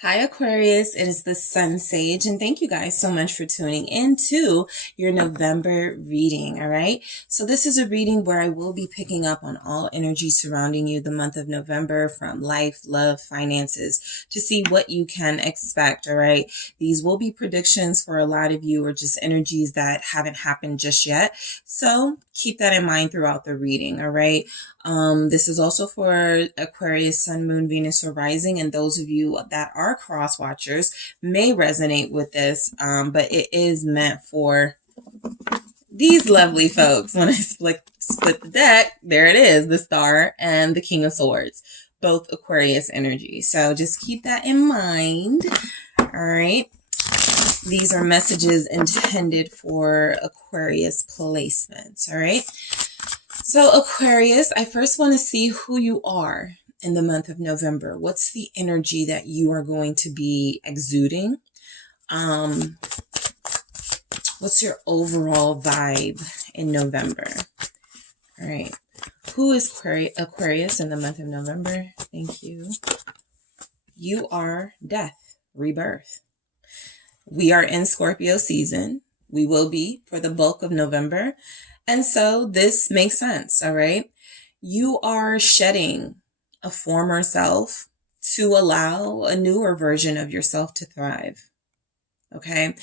Hi Aquarius, it is the SunSage, and thank you guys so much for tuning into your November reading, all right? So this is a reading where I will be picking up on all energy surrounding you the month of November, from life, love, finances, to see what you can expect, all right? These will be predictions for a lot of you, or just energies that haven't happened just yet. So keep that in mind throughout the reading, all right? This is also for Aquarius, Sun, Moon, Venus, or Rising, and those of you that are cross watchers may resonate with this, but it is meant for these lovely folks. When I split the deck, there it is, the Star and the King of Swords, both Aquarius energy. So just keep that in mind. All right. These are messages intended for Aquarius placements. All right. So Aquarius, I first want to see who you are in the month of November. What's the energy that you are going to be exuding? What's your overall vibe in November? All right. Who is Aquarius in the month of November? Thank you. You are death, rebirth. We are in Scorpio season. We will be for the bulk of November. And so this makes sense, all right? You are shedding a former self to allow a newer version of yourself to thrive, okay?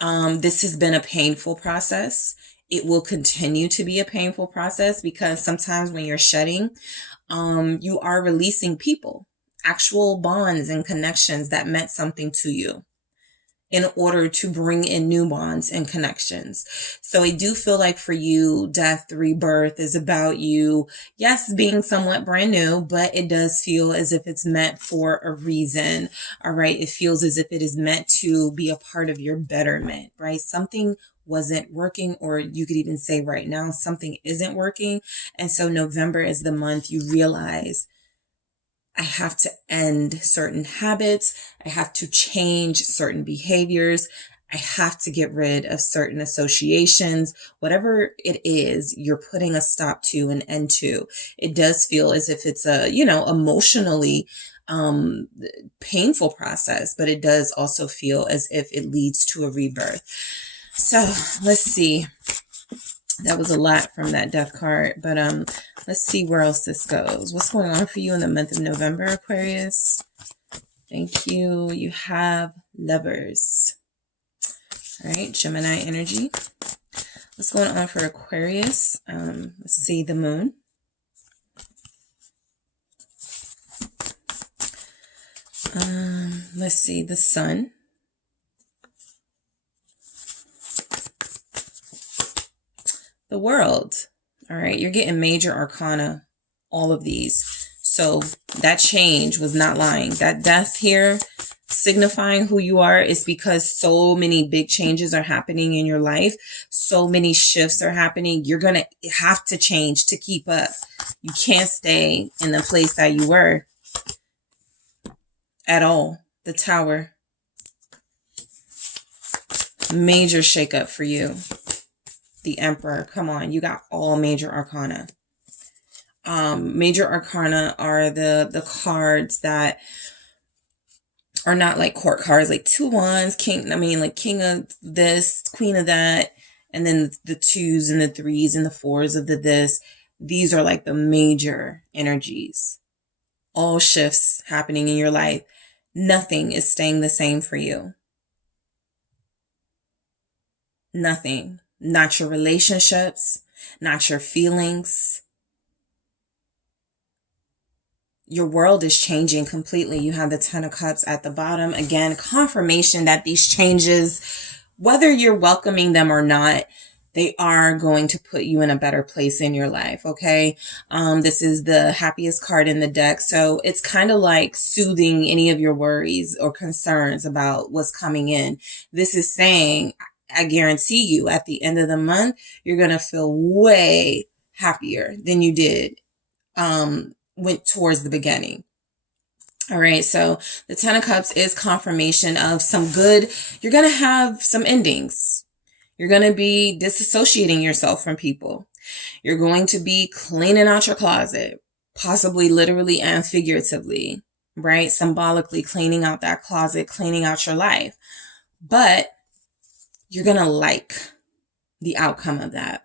This has been a painful process. It will continue to be a painful process because sometimes when you're shedding, you are releasing people, actual bonds and connections that meant something to you, in order to bring in new bonds and connections. So I do feel like for you, death, rebirth is about you, yes, being somewhat brand new, but it does feel as if it's meant for a reason, all right? It feels as if it is meant to be a part of your betterment, right? Something wasn't working, or you could even say right now, something isn't working. And so November is the month you realize, I have to end certain habits. I have to change certain behaviors. I have to get rid of certain associations. Whatever it is, you're putting a stop to, an end to. It does feel as if it's a, emotionally painful process, but it does also feel as if it leads to a rebirth. So let's see. That was a lot from that death card, but let's see where else this goes. What's going on for you in the month of November, Aquarius? Thank you. You have Lovers. All right, Gemini energy. What's going on for Aquarius? Let's see, the Moon. Let's see, the Sun. The World. All right, you're getting major arcana, all of these. So that change was not lying. That death here signifying who you are is because so many big changes are happening in your life. So many shifts are happening. You're going to have to change to keep up. You can't stay in the place that you were at all. The Tower. Major shakeup for you. The Emperor. Come on, you got all major arcana. Major arcana are the cards that are not like court cards, like 2 wands, like king of this, queen of that, and then the 2s and the 3s and the 4s of the this. These are like the major energies. All shifts happening in your life. Nothing is staying the same for you. Nothing. Not your relationships, not your feelings. Your world is changing completely. You have the 10 of Cups at the bottom. Again, confirmation that these changes, whether you're welcoming them or not, they are going to put you in a better place in your life, okay? This is the happiest card in the deck. So it's kind of like soothing any of your worries or concerns about what's coming in. This is saying, I guarantee you at the end of the month, you're going to feel way happier than you did went towards the beginning. All right. So the 10 of Cups is confirmation of some good. You're going to have some endings. You're going to be disassociating yourself from people. You're going to be cleaning out your closet, possibly literally and figuratively. right? Symbolically cleaning out that closet, cleaning out your life. But you're going to like the outcome of that.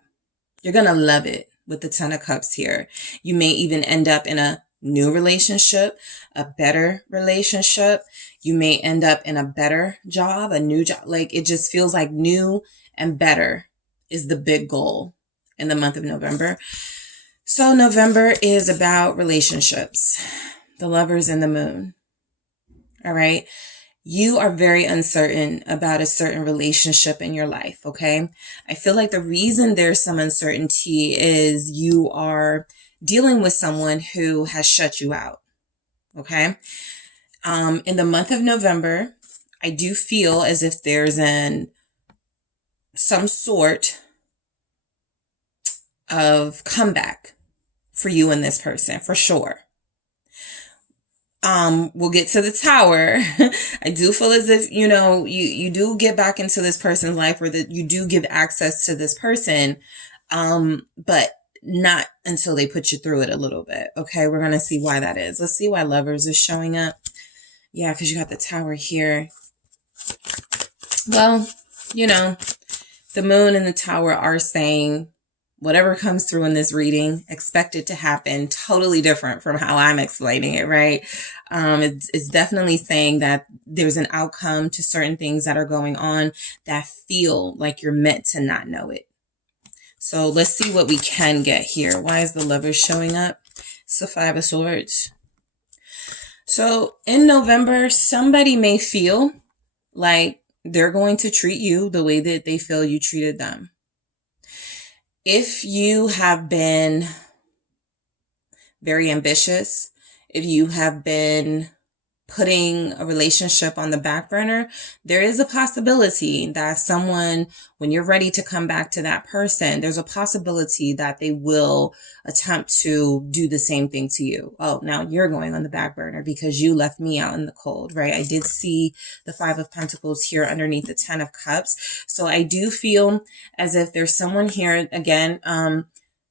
You're going to love it with the Ten of Cups here. You may even end up in a new relationship, a better relationship. You may end up in a better job, a new job. Like, it just feels like new and better is the big goal in the month of November. So November is about relationships, the Lovers and the Moon. All right. You are very uncertain about a certain relationship in your life, okay? I feel like the reason there's some uncertainty is you are dealing with someone who has shut you out, okay? In the month of November, I do feel as if there's some sort of comeback for you and this person, for sure. We'll get to the Tower. I do feel as if, you do get back into this person's life, or that you do give access to this person, but not until they put you through it a little bit. Okay, we're going to see why that is. Let's see why Lovers is showing up. Yeah, because you got the Tower here. Well, the Moon and the Tower are saying whatever comes through in this reading, expect it to happen totally different from how I'm explaining it, right? It's definitely saying that there's an outcome to certain things that are going on that feel like you're meant to not know it. So let's see what we can get here. Why is the Lovers showing up? It's the Five of Swords. So in November, somebody may feel like they're going to treat you the way that they feel you treated them. If you have been very ambitious, if you have been putting a relationship on the back burner, there is a possibility that someone, when you're ready to come back to that person, there's a possibility that they will attempt to do the same thing to you. Oh, now you're going on the back burner because you left me out in the cold, right? I did see the Five of Pentacles here underneath the Ten of Cups. So I do feel as if there's someone here, again,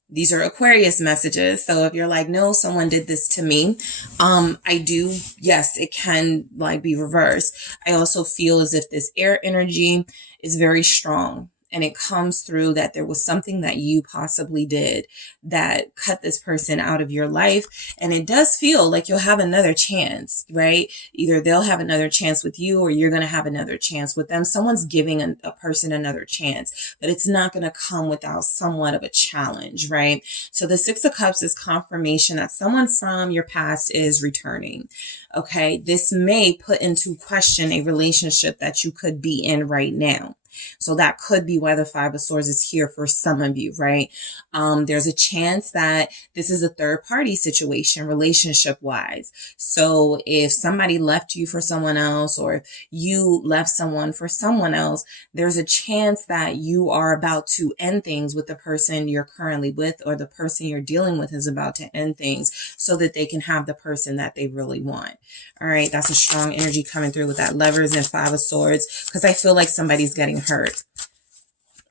these are Aquarius messages. So if you're like, no, someone did this to me. Yes, it can be reversed. I also feel as if this air energy is very strong. And it comes through that there was something that you possibly did that cut this person out of your life. And it does feel like you'll have another chance, right? Either they'll have another chance with you, or you're going to have another chance with them. Someone's giving a person another chance, but it's not going to come without somewhat of a challenge, right? So the Six of Cups is confirmation that someone from your past is returning. Okay. This may put into question a relationship that you could be in right now. So that could be why the Five of Swords is here for some of you, right? There's a chance that this is a third party situation relationship wise. So if somebody left you for someone else, or if you left someone for someone else, there's a chance that you are about to end things with the person you're currently with, or the person you're dealing with is about to end things so that they can have the person that they really want. All right. That's a strong energy coming through with that Lovers and Five of Swords, because I feel like somebody's getting hurt.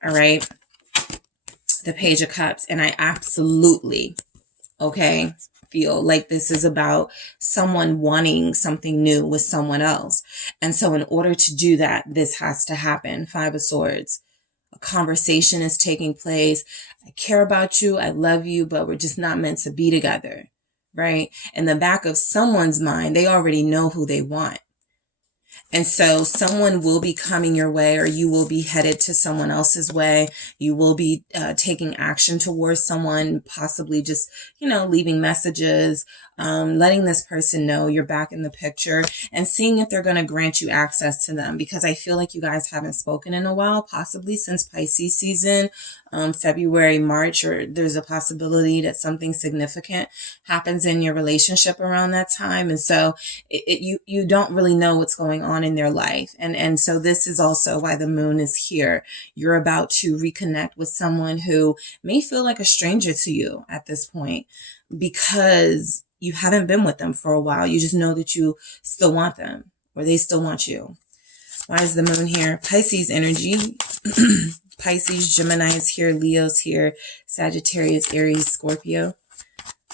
All right. The Page of Cups. And I absolutely, feel like this is about someone wanting something new with someone else. And so in order to do that, this has to happen. Five of Swords. A conversation is taking place. I care about you. I love you, but we're just not meant to be together. Right? In the back of someone's mind, they already know who they want. And so someone will be coming your way, or you will be headed to someone else's way. You will be taking action towards someone, possibly just, leaving messages, letting this person know you're back in the picture, and seeing if they're going to grant you access to them. Because I feel like you guys haven't spoken in a while, possibly since Pisces season, February, March, or there's a possibility that something significant happens in your relationship around that time. And so you don't really know what's going on in their life. And so this is also why the Moon is here. You're about to reconnect with someone who may feel like a stranger to you at this point, because you haven't been with them for a while. You just know that you still want them, or they still want you. Why is the Moon here? Pisces energy. Pisces, Gemini is here, Leo's here, Sagittarius, Aries, Scorpio.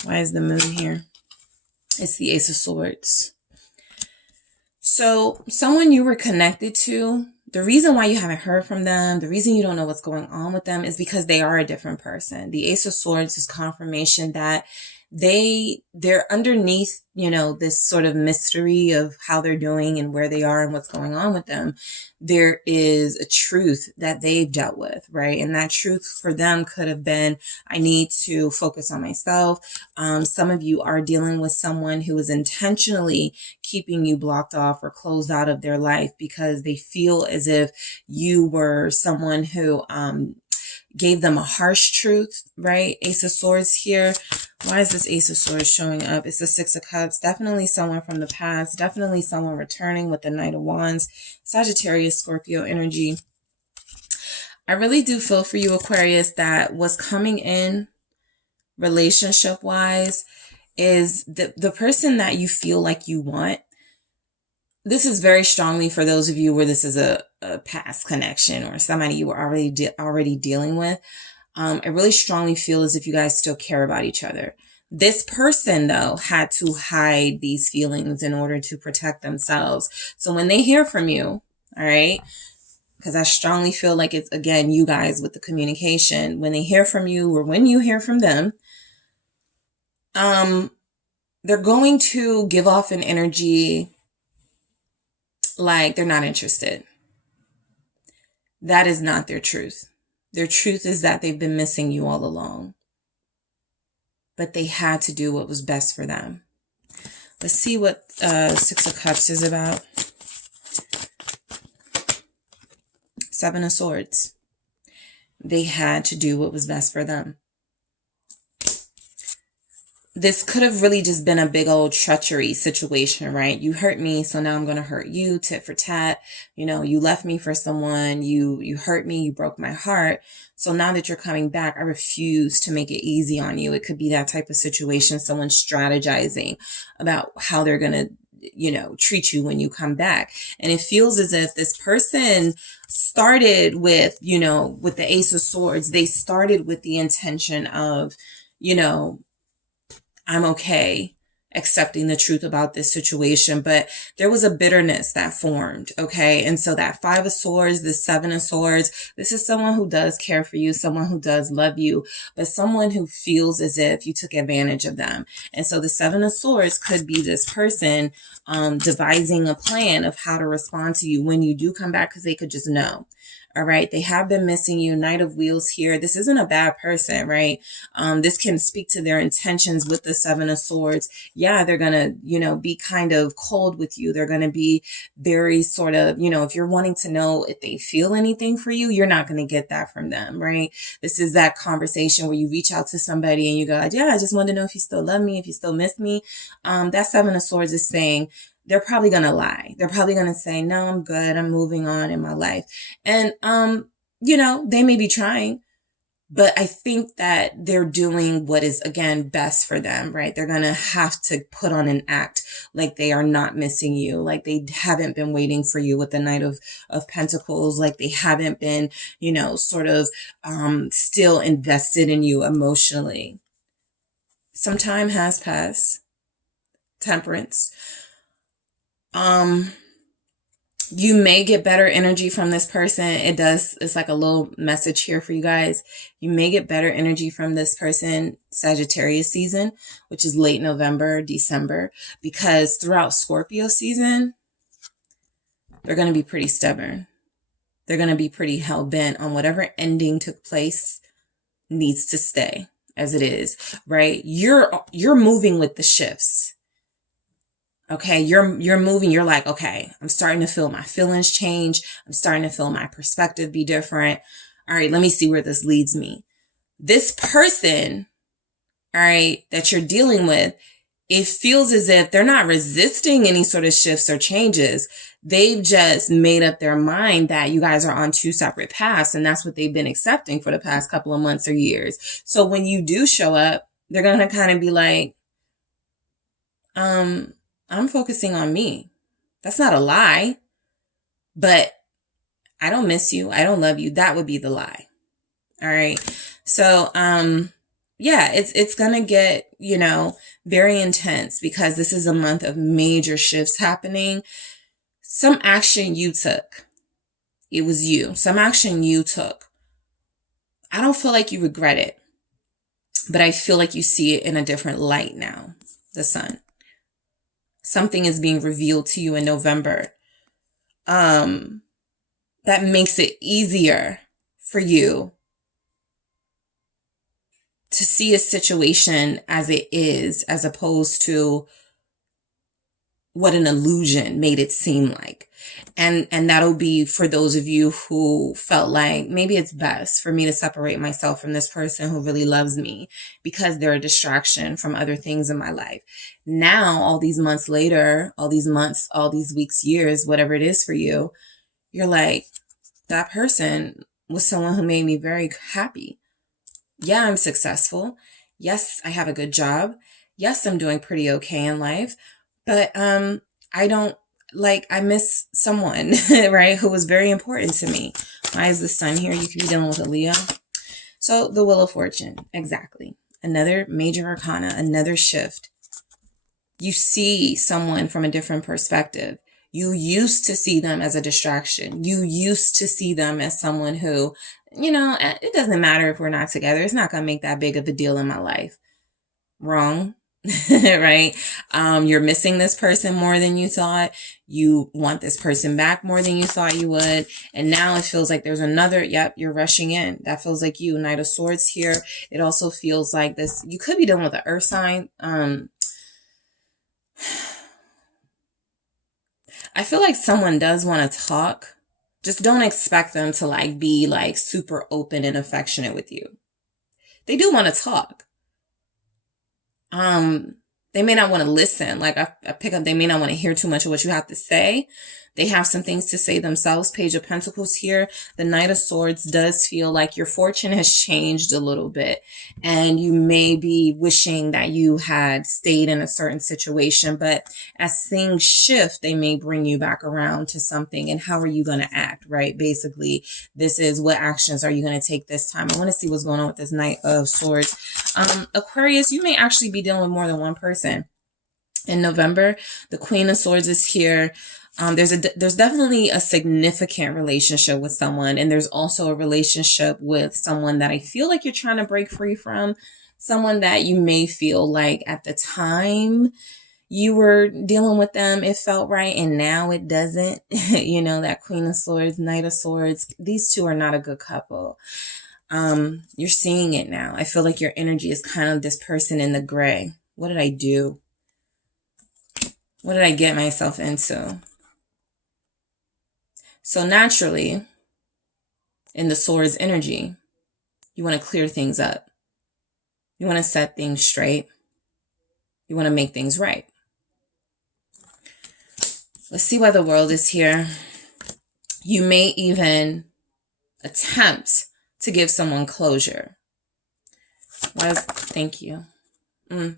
Why is the Moon here? It's the Ace of Swords. So someone you were connected to, the reason why you haven't heard from them, the reason you don't know what's going on with them is because they are a different person. The Ace of Swords is confirmation that they're underneath, this sort of mystery of how they're doing and where they are and what's going on with them. There is a truth that they've dealt with, right? And that truth for them could have been, I need to focus on myself. Some of you are dealing with someone who is intentionally keeping you blocked off or closed out of their life because they feel as if you were someone who, gave them a harsh truth, right? Ace of Swords here. Why is this Ace of Swords showing up? It's the Six of Cups. Definitely someone from the past. Definitely someone returning with the Knight of Wands. Sagittarius, Scorpio energy. I really do feel for you, Aquarius, that what's coming in relationship-wise is the person that you feel like you want. This is very strongly for those of you where this is a past connection or somebody you were already dealing with. I really strongly feel as if you guys still care about each other. This person, though, had to hide these feelings in order to protect themselves. So when they hear from you, all right, because I strongly feel like it's, again, you guys with the communication, when they hear from you or when you hear from them, they're going to give off an energy like they're not interested. That is not their truth. Their truth is that they've been missing you all along. But they had to do what was best for them. Let's see what Six of Cups is about. Seven of Swords. They had to do what was best for them. This could have really just been a big old treachery situation, right? You hurt me, so now I'm going to hurt you, tit for tat. You left me for someone, you hurt me, you broke my heart. So now that you're coming back, I refuse to make it easy on you. It could be that type of situation, someone strategizing about how they're going to, treat you when you come back. And it feels as if this person started with, with the Ace of Swords, they started with the intention of, I'm okay accepting the truth about this situation, but there was a bitterness that formed, okay? And so that Five of Swords, the Seven of Swords, this is someone who does care for you, someone who does love you, but someone who feels as if you took advantage of them. And so the Seven of Swords could be this person devising a plan of how to respond to you when you do come back, because they could just know. All right. They have been missing you. Knight of Wheels here. This isn't a bad person, right? This can speak to their intentions with the Seven of Swords. Yeah, they're going to, be kind of cold with you. They're going to be very sort of, if you're wanting to know if they feel anything for you, you're not going to get that from them, right? This is that conversation where you reach out to somebody and you go, yeah, I just want to know if you still love me, if you still miss me. That Seven of Swords is saying, they're probably going to lie. They're probably going to say, no, I'm good. I'm moving on in my life. And, they may be trying, but I think that they're doing what is, again, best for them, right? They're going to have to put on an act like they are not missing you, like they haven't been waiting for you with the Knight of Pentacles, like they haven't been, sort of still invested in you emotionally. Some time has passed. Temperance. You may get better energy from this person. It's like a little message here for you guys. You may get better energy from this person, Sagittarius season, which is late November, December, because throughout Scorpio season, they're going to be pretty stubborn. They're going to be pretty hell-bent on whatever ending took place needs to stay as it is, right? You're moving with the shifts. Okay, you're moving, you're like, okay, I'm starting to feel my feelings change. I'm starting to feel my perspective be different. All right, let me see where this leads me. This person, all right, that you're dealing with, it feels as if they're not resisting any sort of shifts or changes. They've just made up their mind that you guys are on two separate paths, and that's what they've been accepting for the past couple of months or years. So when you do show up, they're going to kind of be like, I'm focusing on me. That's not a lie, but I don't miss you. I don't love you. That would be the lie. All right. So, yeah, it's going to get, very intense because this is a month of major shifts happening. some action you took. It was you. Some action you took. I don't feel like you regret it, but I feel like you see it in a different light now, the Sun. Something is being revealed to you in November that makes it easier for you to see a situation as it is, as opposed to what an illusion made it seem like. And that'll be for those of you who felt like maybe it's best for me to separate myself from this person who really loves me because they're a distraction from other things in my life. Now, all these months later, all these months, all these weeks, years, whatever it is for you, you're like, that person was someone who made me very happy. Yeah, I'm successful. Yes, I have a good job. Yes, I'm doing pretty okay in life. But I miss someone, right, who was very important to me. Why is the Sun here? You could be dealing with a Leo. So the Wheel of Fortune, exactly. Another major arcana, another shift. You see someone from a different perspective. You used to see them as a distraction. You used to see them as someone who, it doesn't matter if we're not together. It's not going to make that big of a deal in my life. Wrong. Right? You're missing this person more than you thought. You want this person back more than you thought you would. And now it feels like there's another, you're rushing in. That feels like you. Knight of Swords here. It also feels like this. You could be dealing with an earth sign. I feel like someone does want to talk. Just don't expect them to be super open and affectionate with you. They do want to talk. They may not want to listen. I pick up, they may not want to hear too much of what you have to say. They have some things to say themselves. Page of Pentacles here. The Knight of Swords does feel like your fortune has changed a little bit. And you may be wishing that you had stayed in a certain situation. But as things shift, they may bring you back around to something. And how are you going to act, right? Basically, this is what actions are you going to take this time? I want to see what's going on with this Knight of Swords. Aquarius, you may actually be dealing with more than one person. In November, the Queen of Swords is here. There's definitely a significant relationship with someone. And there's also a relationship with someone that I feel like you're trying to break free from. Someone that you may feel like at the time you were dealing with them, it felt right. And now it doesn't. That Queen of Swords, Knight of Swords, these two are not a good couple. You're seeing it now. I feel like your energy is kind of this person in the gray. What did I do? What did I get myself into? So naturally, in the Swords energy, you want to clear things up. You want to set things straight. You want to make things right. Let's see why the World is here. You may even attempt to give someone closure. Thank you.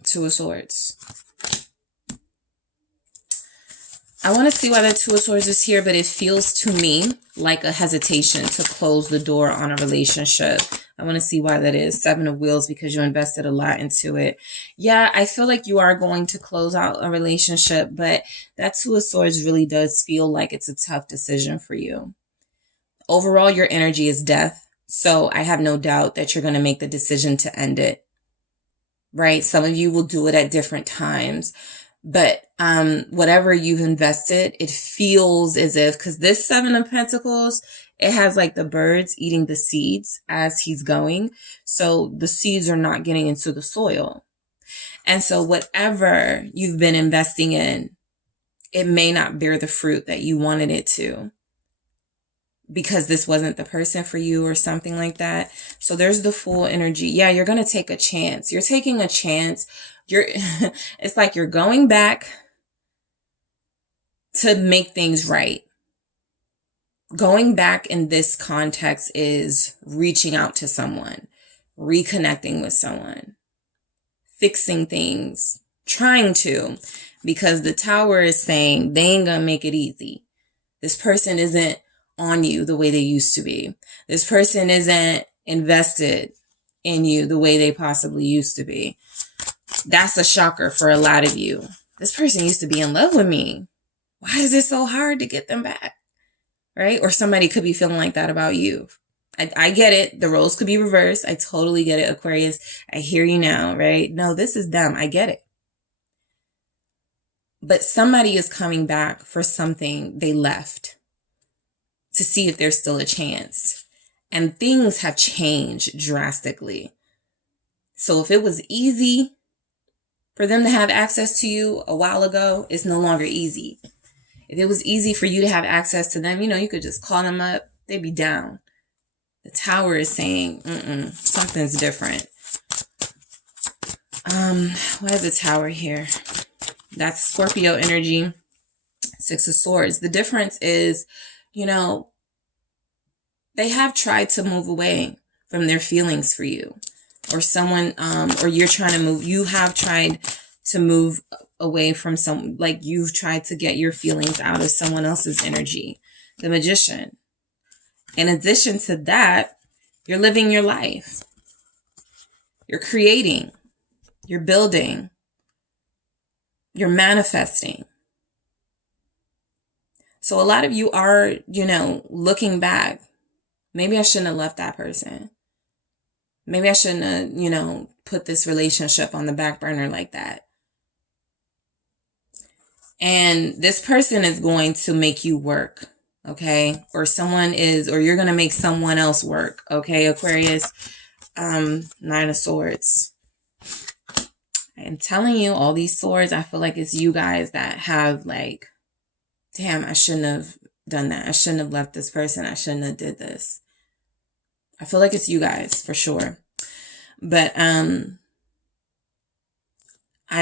Two of Swords. I want to see why the Two of Swords is here, but it feels to me like a hesitation to close the door on a relationship. I want to see why that is. Seven of Wheels, because you invested a lot into it. Yeah, I feel like you are going to close out a relationship, but that Two of Swords really does feel like it's a tough decision for you. Overall, your energy is death. So I have no doubt that you're going to make the decision to end it. Right? Some of you will do it at different times. But whatever you've invested, it feels as if, because this Seven of Pentacles, it has the birds eating the seeds as he's going. So the seeds are not getting into the soil. And so whatever you've been investing in, it may not bear the fruit that you wanted it to, because this wasn't the person for you or something like that. So there's the Fool energy. Yeah, you're going to take a chance. You're taking a chance. It's like you're going back to make things right. Going back in this context is reaching out to someone, reconnecting with someone, fixing things, trying to, because the Tower is saying they ain't gonna make it easy. This person isn't on you the way they used to be. This person isn't invested in you the way they possibly used to be. That's a shocker for a lot of you. This person used to be in love with me. Why is it so hard to get them back? Right? Or somebody could be feeling like that about you. I get it. The roles could be reversed. I totally get it, Aquarius. I hear you now, right? No, this is them. I get it. But somebody is coming back for something they left to see if there's still a chance. And things have changed drastically. So if it was easy for them to have access to you a while ago, it's no longer easy. If it was easy for you to have access to them, you could just call them up. They'd be down. The Tower is saying, something's different. Why is the Tower here? That's Scorpio energy. Six of Swords. The difference is, they have tried to move away from their feelings for you. Or someone, or you're trying to move. You have tried to move away from you've tried to get your feelings out of someone else's energy. The Magician. In addition to that, you're living your life. You're creating. You're building. You're manifesting. So a lot of you are, looking back. Maybe I shouldn't have left that person. Maybe I shouldn't have, put this relationship on the back burner like that. And this person is going to make you work. Okay. Or you're going to make someone else work. Okay. Aquarius, 9 of Swords. I'm telling you, all these swords, I feel like it's you guys that have damn, I shouldn't have done that. I shouldn't have left this person. I shouldn't have did this. I feel like it's you guys for sure. But, I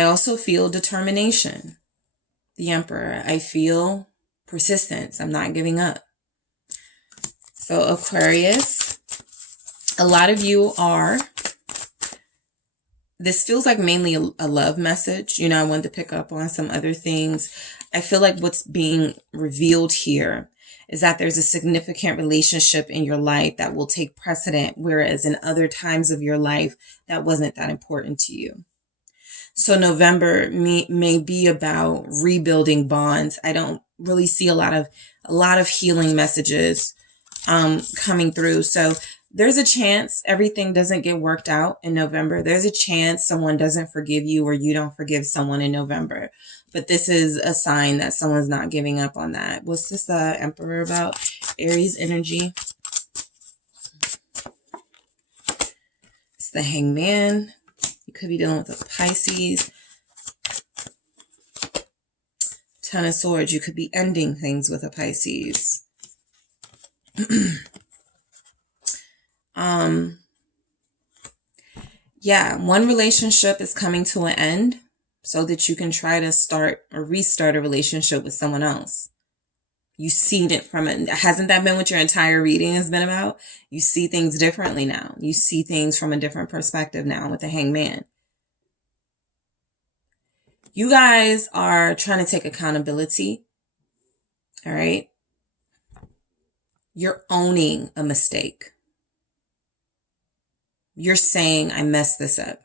also feel determination. The Emperor. I feel persistence. I'm not giving up. So Aquarius, a lot of you are, this feels like mainly a love message. I wanted to pick up on some other things. I feel like what's being revealed here is that there's a significant relationship in your life that will take precedent, whereas in other times of your life, that wasn't that important to you. So November may be about rebuilding bonds. I don't really see a lot of healing messages coming through. So there's a chance everything doesn't get worked out in November. There's a chance someone doesn't forgive you or you don't forgive someone in November. But this is a sign that someone's not giving up on that. What's this Emperor about? Aries energy. It's the Hangman. You could be dealing with a Pisces. 10 of Swords. You could be ending things with a Pisces. Yeah, one relationship is coming to an end so that you can try to start or restart a relationship with someone else. You've seen it hasn't that been what your entire reading has been about? You see things differently now. You see things from a different perspective now with the Hangman. You guys are trying to take accountability. All right. You're owning a mistake. You're saying, I messed this up.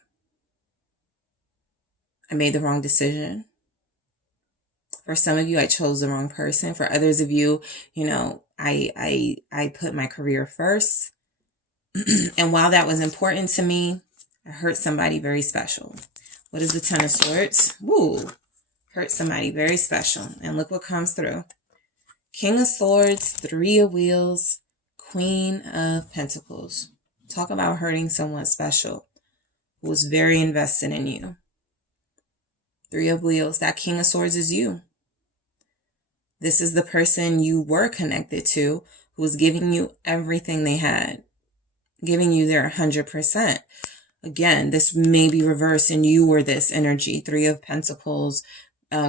I made the wrong decision. For some of you, I chose the wrong person. For others of you, I put my career first. And while that was important to me, I hurt somebody very special. What is the 10 of Swords? Woo! Hurt somebody very special. And look what comes through. King of Swords, 3 of Wheels, Queen of Pentacles. Talk about hurting someone special who was very invested in you. 3 of Wheels. That King of Swords is you. This is the person you were connected to who was giving you everything they had. Giving you their 100%. Again, this may be reversed and you were this energy. 3 of Pentacles,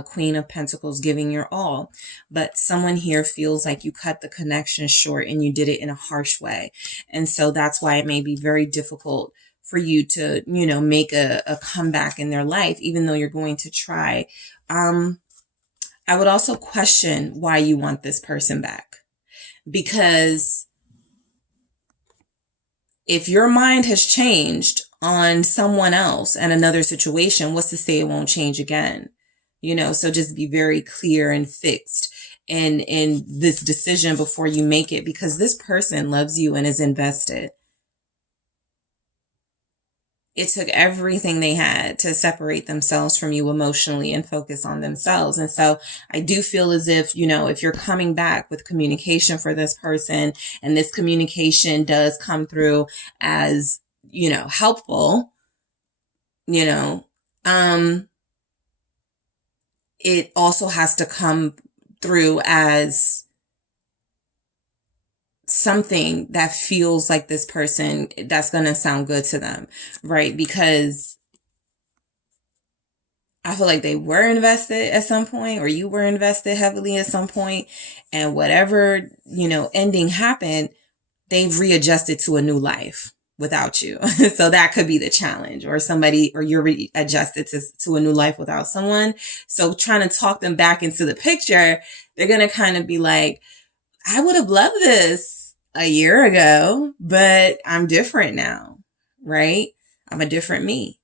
Queen of Pentacles, giving your all. But someone here feels like you cut the connection short and you did it in a harsh way. And so that's why it may be very difficult for you to, make a comeback in their life, even though you're going to try. I would also question why you want this person back. Because if your mind has changed on someone else and another situation, what's to say it won't change again? you know, so just be very clear and fixed in this decision before you make it, because this person loves you and is invested. It took everything they had to separate themselves from you emotionally and focus on themselves. And so I do feel as if, you know, if you're coming back with communication for this person, and this communication does come through as, you know, helpful, you know, it also has to come through as something that feels like this person, that's going to sound good to them, right? Because I feel like they were invested at some point, or you were invested heavily at some point, and whatever, you know, ending happened, they've readjusted to a new life without you. So that could be the challenge, or somebody, or you're readjusted to a new life without someone. So trying to talk them back into the picture, they're going to kind of be like, I would have loved this a year ago, but I'm different now, right? I'm a different me.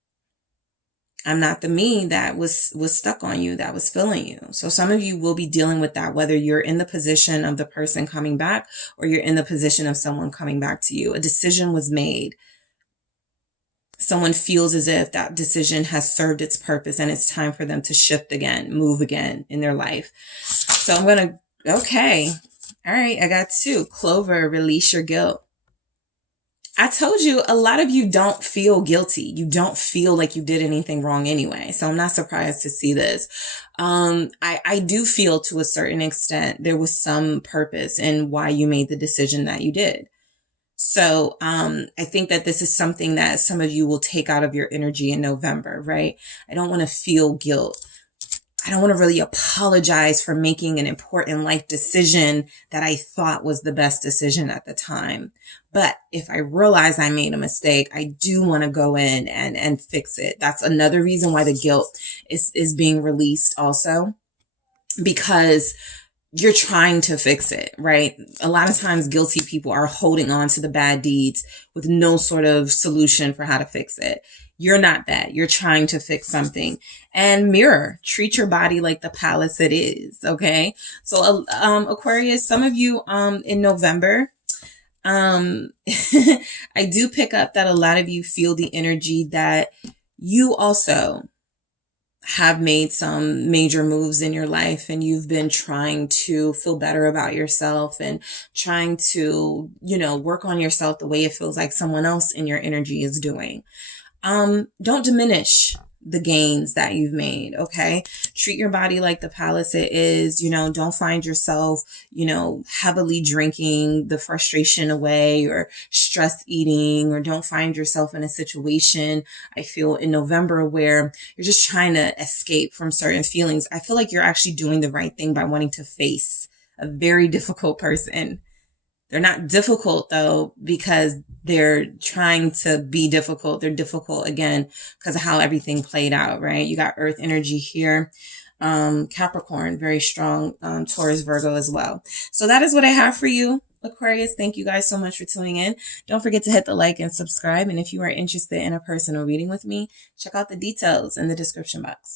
I'm not the me that was stuck on you, that was feeling you. So some of you will be dealing with that, whether you're in the position of the person coming back, or you're in the position of someone coming back to you. A decision was made. Someone feels as if that decision has served its purpose and it's time for them to shift again, move again in their life. So I'm going to, okay. All right, I got 2. Clover, release your guilt. I told you, a lot of you don't feel guilty. You don't feel like you did anything wrong anyway. So I'm not surprised to see this. I do feel, to a certain extent, there was some purpose in why you made the decision that you did. So I think that this is something that some of you will take out of your energy in November, right? I don't want to feel guilt. I don't want to really apologize for making an important life decision that I thought was the best decision at the time. But if I realize I made a mistake, I do want to go in and fix it. That's another reason why the guilt is being released also, because you're trying to fix it, right? A lot of times guilty people are holding on to the bad deeds with no sort of solution for how to fix it. You're not that. You're trying to fix something. And mirror, treat your body like the palace it is, okay? So Aquarius, some of you in November, I do pick up that a lot of you feel the energy that you also have made some major moves in your life, and you've been trying to feel better about yourself and trying to, you know, work on yourself the way it feels like someone else in your energy is doing. Don't diminish the gains that you've made, okay? Treat your body like the palace it is. You know, don't find yourself, you know, heavily drinking the frustration away, or stress eating, or don't find yourself in a situation, I feel, in November where you're just trying to escape from certain feelings. I feel like you're actually doing the right thing by wanting to face a very difficult person. They're not difficult though because they're trying to be difficult. They're difficult again because of how everything played out, right? You got Earth energy here. Capricorn, very strong, Taurus, Virgo as well. So that is what I have for you, Aquarius. Thank you guys so much for tuning in. Don't forget to hit the like and subscribe. And if you are interested in a personal reading with me, check out the details in the description box.